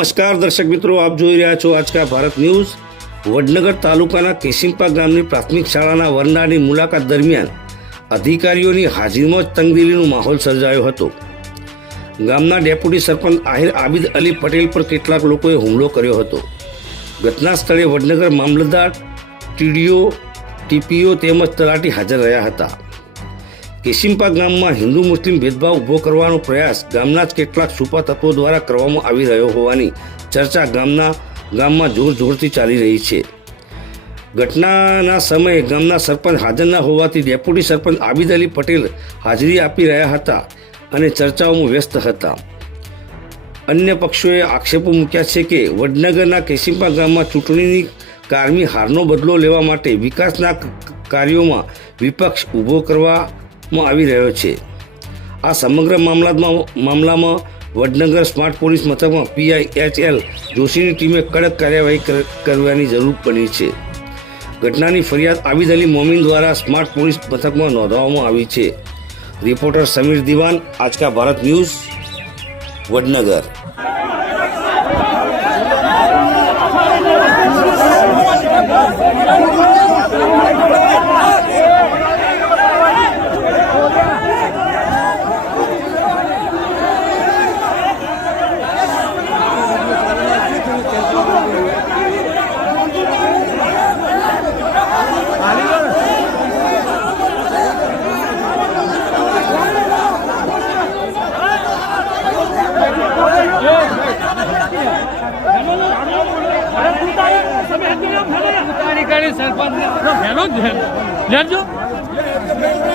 નમસ્કાર દર્શક મિત્રો, આપ જોઈ રહ્યા છો આજકા ભારત ન્યૂઝ. વડનગર તાલુકાના કેસિમ્પા ગામની પ્રાથમિક શાળાના વરનાની મુલાકાત દરમિયાન અધિકારીઓની હાજરીમાં જ તંગદિલીનો માહોલ સર્જાયો હતો. ગામના ડેપ્યુટી સરપંચ આહિર આબિદ અલી પટેલ પર કેટલાક લોકોએ હુમલો કર્યો હતો. ઘટના સ્થળે વડનગર મામલતદાર, ટીડીઓ, ટીપીઓ તેમજ તલાટી હાજર રહ્યા હતા. કેશિંપા ગામમાં હિન્દુ મુસ્લિમ ભેદભાવ ઊભો કરવાનો પ્રયાસ ગામના જ કેટલાક છુપા તત્વો દ્વારા કરવામાં આવી રહ્યો હોવાની ચર્ચા ગામના ગામમાં જોર જોરથી ચાલી રહી છે. ઘટનાના સમયે ગામના સરપંચ હાજર ન હોવાથી ડેપ્યુટી સરપંચ આબિદ અલી પટેલ હાજરી આપી રહ્યા હતા અને ચર્ચાઓમાં વ્યસ્ત હતા. અન્ય પક્ષોએ આક્ષેપો મૂક્યા છે કે વડનગરના કેશિંપા ગામમાં ચૂંટણીની કારમી હારનો બદલો લેવા માટે વિકાસના કાર્યોમાં વિપક્ષ ઊભો કરવામાં આવી રહ્યો છે. આ સમગ્ર મામલામાં મામલામાં વડનગર સ્માર્ટ પોલીસ મથકમાં પીઆઈ એચ એલ જોશીની ટીમે કડક કાર્યવાહી કરવાની જરૂર પડી છે. ઘટનાની ફરિયાદ આબિદ અલી મોમીન દ્વારા સ્માર્ટ પોલીસ મથકમાં નોંધવામાં આવી છે. Reporter Samir Diwan, Aajka Bharat news, Vadnagar. તારીખાની sarpanch ભેલો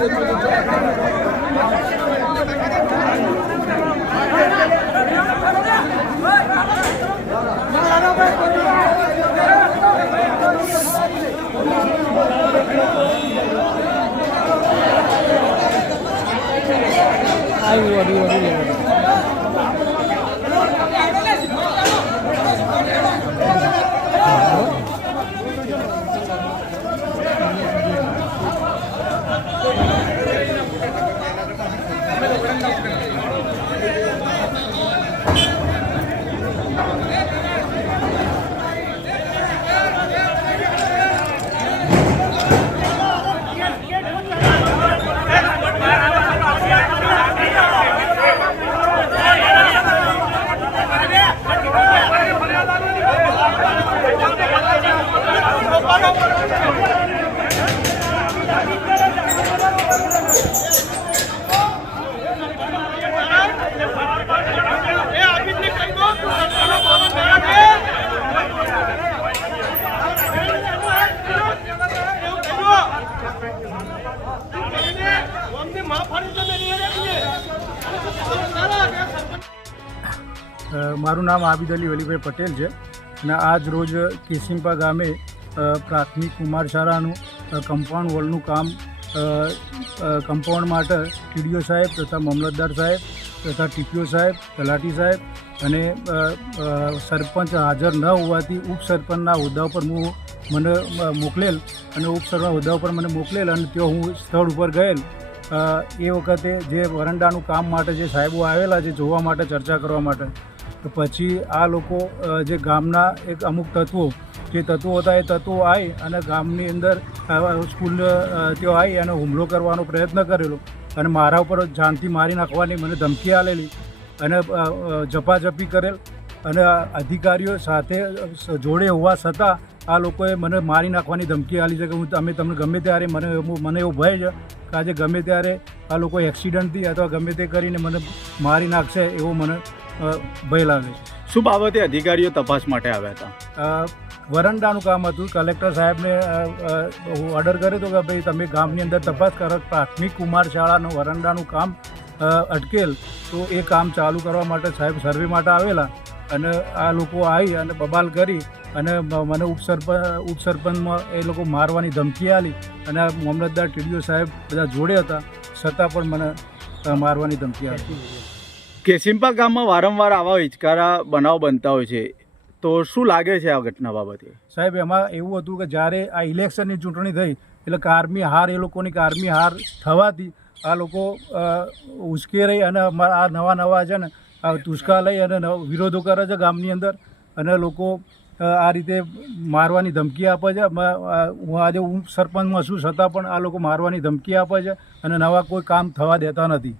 જ છે લેજો મારું નામ આબિદ અલી વલીભાઈ પટેલ છે અને આજ રોજ કેસિમ્પા ગામે પ્રાથમિક કુમાર શાળાનું કમ્પાઉન્ડ વોલનું કામ કમ્પાઉન્ડ માટે ટીડીઓ સાહેબ તથા મામલતદાર સાહેબ તથા ટીપીઓ સાહેબ, તલાટી સાહેબ અને સરપંચ હાજર ન હોવાથી ઉપસરપંચના હોદ્દા ઉપર હું મને મોકલેલ અને ઉપસરપંચ હોદ્દા ઉપર મને મોકલેલ અને ત્યાં હું સ્થળ ઉપર ગયેલ. એ વખતે જે વરંડાનું કામ માટે જે સાહેબો આવેલા છે જોવા માટે, ચર્ચા કરવા માટે પછી આ લોકો જે ગામના એક અમુક તત્વો, જે તત્વો હતા એ તત્વો આવી અને ગામની અંદર સ્કૂલ તેઓ આવી અને હુમલો કરવાનો પ્રયત્ન કરેલો. અને મારા ઉપર જાનથી મારી નાખવાની મને ધમકી આલેલી અને ઝપાઝપી કરેલ. અને અધિકારીઓ સાથે જોડે હોવા છતાં આ લોકોએ મને મારી નાખવાની ધમકી આલી છે કે હું તમે તમને ગમે ત્યારે, મને મને એવું ભય છે કે આજે ગમે ત્યારે આ લોકો એક્સિડન્ટથી અથવા ગમે તે કરીને મને મારી નાખશે એવો મને ભય લાગે છે. શું બાબતે અધિકારીઓ તપાસ માટે આવ્યા હતા? વરંડાનું કામ હતું. કલેક્ટર સાહેબને ઓર્ડર કર્યો હતો કે ભાઈ તમે ગામની અંદર તપાસ કરો. પ્રાથમિક કુમાર શાળાનું વરંડાનું કામ અટકેલ. તો એ કામ ચાલુ કરવા માટે સાહેબ સર્વે માટે આવેલા અને આ લોકો આવી અને બબાલ કરી અને મને ઉપસરપંચ ઉપસરપંચમાં એ લોકો મારવાની ધમકી આલી અને મામલતદાર ટીડીઓ સાહેબ બધા જોડે હતા. છતાં પણ મને મારવાની ધમકી આપી. કેસિમ્પા ગામમાં વારંવાર આવા હિચકારા બનાવ બનતા હોય છે. તો શું લાગે છે આ ઘટના બાબતે? સાહેબ એમાં એવું હતું કે જ્યારે આ ઇલેક્શનની ચૂંટણી થઈ એટલે કારમી હાર એ લોકોની કારમી હાર થવાથી આ લોકો અ, ઉશ્કે રહી અને આ નવા નવા છે ને આ તુષ્કા લઈ અને વિરોધો કરે છે ગામની અંદર અને લોકો આ રીતે મારવાની ધમકી આપે છે. હું આજે હું સરપંચમાં છું છતાં પણ આ લોકો મારવાની ધમકી આપે છે અને નવા કોઈ કામ થવા દેતા નથી.